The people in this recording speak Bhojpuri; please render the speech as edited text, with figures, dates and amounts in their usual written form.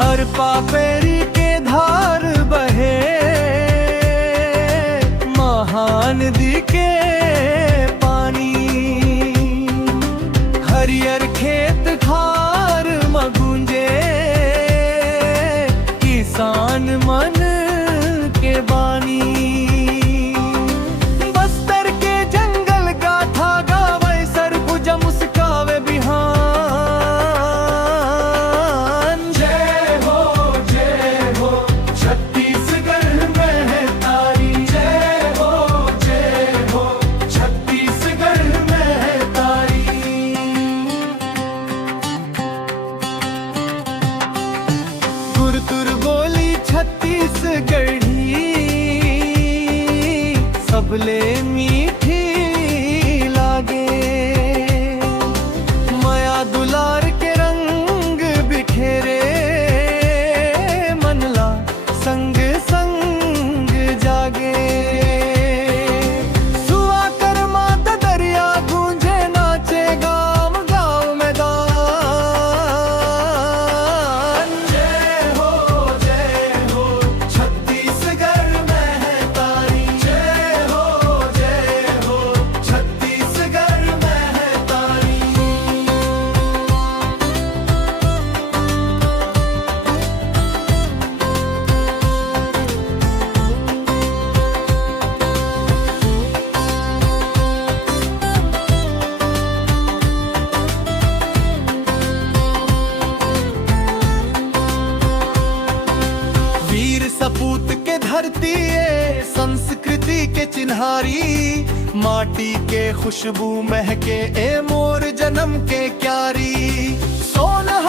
अरपा पेरी के धार बहे, महानदी के पानी। हरियर खेत खार मगुंजे, किसान मन के बानी। बस्तर के जंगल गाथा गावे, सरगुजा मुस्कावे बिहान। जय हो छत्तीसगढ़ में है तारी। जय हो छत्तीसगढ़ में है तारी। गुरतुर बोली छत्तीसगढ़ी, सबले मीठी लागे। माया दुलार के रंग बिखेरे, मनला संग संग जागे। सुआ कर मात दरिया गूंजे, नाचे गाँव गाँव मैदान। जय हो छत्तीसगढ़ में है तारी। जय हो छत्तीसगढ़ में है तारी। वीर सपूत के धरती है, संस्कृति के चिन्हारी। माटी के खुशबू महके, ए मोर जन्म के क्यारी। सोलह